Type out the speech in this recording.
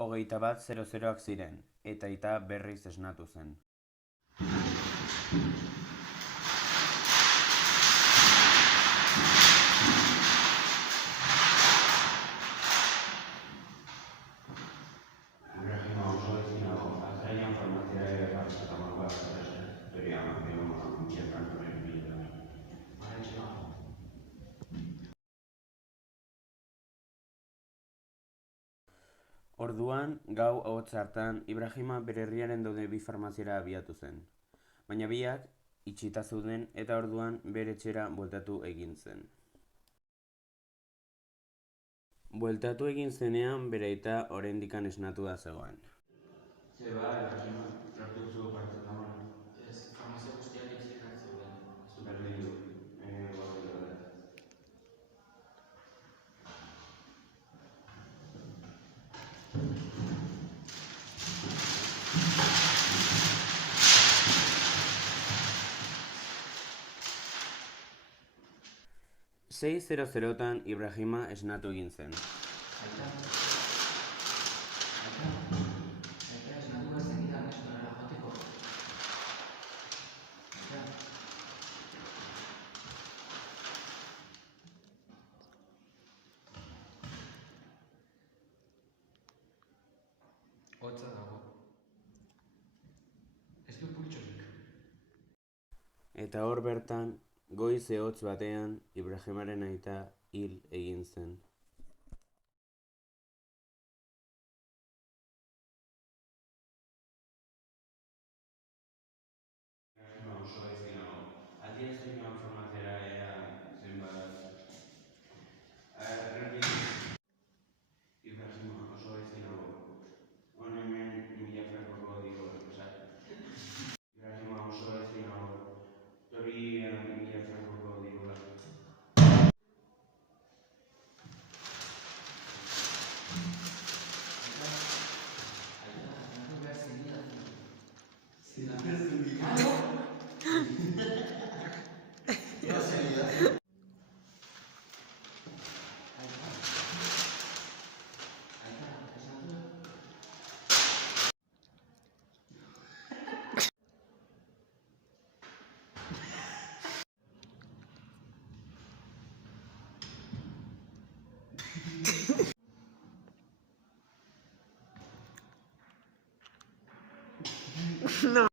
21:00 ziren, eta aita berriz esnatu zen. Orduan, gau hotz hartan, Ibrahima bere herriaren daude bi farmaziara abiatu zen. Baina biak, itxita zeuden eta orduan bere etxera bueltatu egin zen. Bueltatu egin zenean bere aita oraindikan esnatua zegoen. Ze ba, Ibrahima, lortu duzu parazetamol. Ez, farmazia guztiak itxierak zeuden. Ez dut Berdin du. Sei 00tan Ibrahima esnatu egin zen. Aita, esnatu behar zenidan, estonara joateko. Aita. Hotza dago. Ez du pultsorik. Eta hor bertan, goiz ehotz batean, Ibrahimaren aita hil egin zen. Ibrahima oso gaizki nago. Aldia ez dut farmaziara ea zenbat. Ibrahima oso gaizki nago. Hemen 1000 frankoko digo represat. Ibrahima oso gaizki nago. Tori 1000 frankoko digo. Esnatu behar zenidan. No.